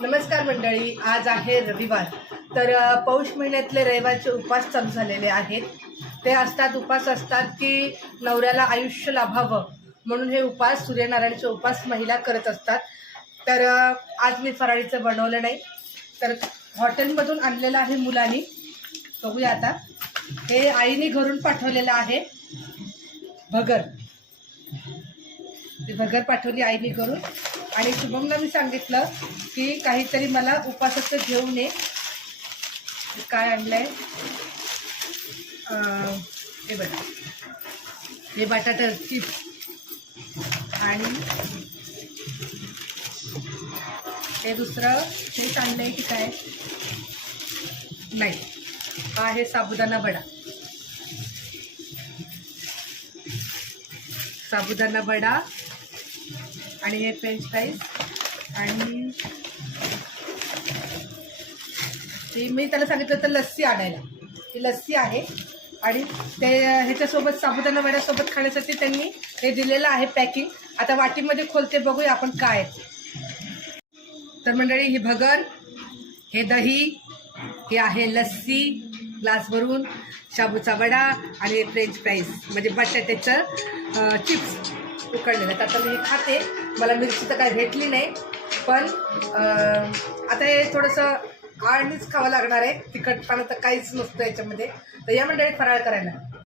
नमस्कार मंडळी, आज आहे रविवार. तर पौष महिन्यातले रविवारचे उपवास चालू झालेले आहेत. ते उपवास असतात की नवऱ्याला आयुष्य लाभावं म्हणून हे उपवास, सूर्यनारायणचे उपवास महिला करत असतात. तर आज मी फराळीचं बनवलं नाही, तर हॉटेलमधून आणलेलं आहे मुलांनी. बघूया आता. हे आईने घरून पाठवलेलं आहे भगर. ती भगर पाठवली आईने करून. आणि शुभमला मी सांगितलं की काहीतरी मला उपासाचं घेऊन ये. काय आणलंय हे बघा, हे बटाटा चिप्स आणि हे दुसरं हेच आणलंय की काय नाही, हा आहे साबुदाणा वडा. साबुदाणा वडा आणि हे फ्रेंच फ्राईज. आणि ती मी त्याला सांगितलं तर लस्सी आणायला. ही लस्सी आहे. आणि ते ह्याच्यासोबत साबुदाणा वड्यासोबत खाण्यासाठी त्यांनी हे दिलेलं आहे पॅकिंग. आता वाटीमध्ये खोलते, बघूया आपण काय. तर मंडळी, ही भगर, हे दही, हे आहे लस्सी ग्लास भरून, शाबूचा वडा आणि हे फ्रेंच फ्राईज म्हणजे बटाट्याचं चिप्स उकडलेलं. आता मी हे खाते. मला मिरची तर काय भेटली नाही, पण आता हे थोडंसं आळणीच खावं लागणार आहे. तिखटपणा तर काहीच नसतं याच्यामध्ये. तर या मंडळी फराळ करायला.